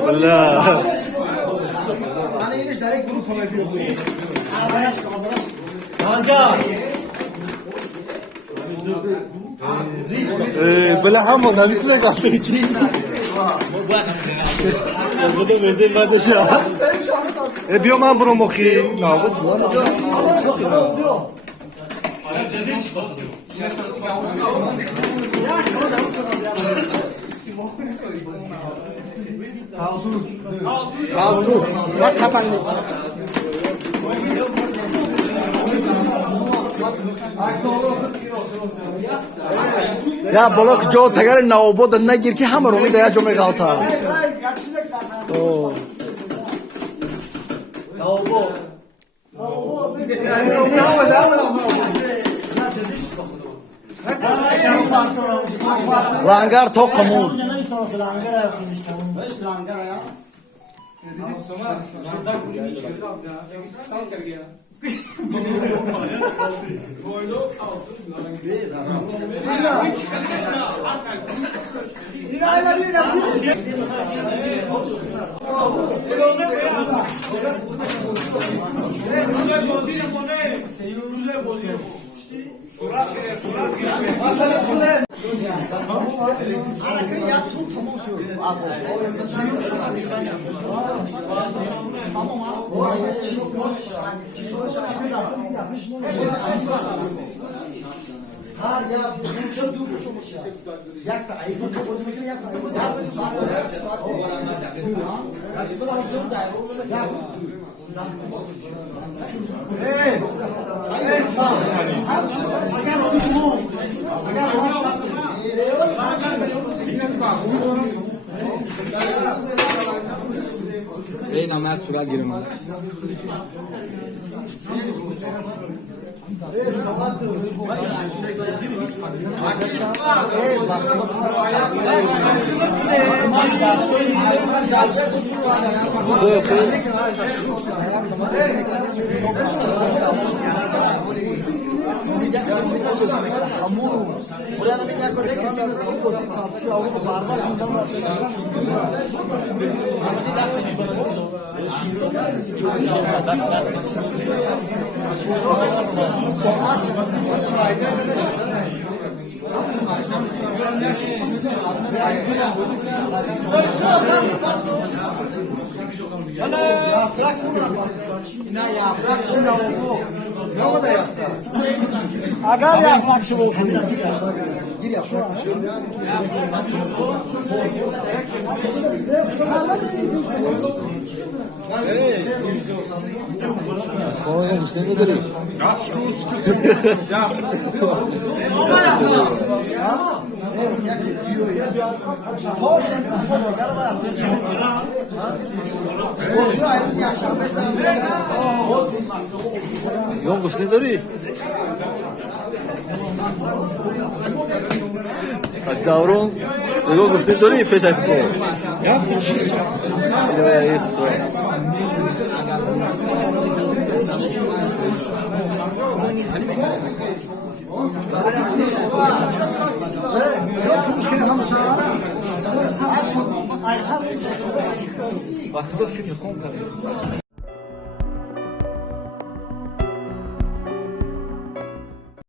Valla. Hani iniş direkt grup falan yapıyor. Bela hamur halisine kaldı ki. Bu da böyle badışa. Biyo man bunu moki. Kaltuk. Bak kapanmış. Ya bolak jo tagar na obo danna gir ki hamar umi daya jo me galta. Oh. Langar tok kamur. Ha ya bu çok dur çok yakta ayıp çok o zaman yakta Ei, não, mas sugar girma. Agar yapmak şu oldu. Koyun işte nedir? Ja, skus. Yok işte nedir? Davron, yok işte nedir? Peşe ko. Ja, precies. Ya hepsi var. Wacht, dat vind je gewoon.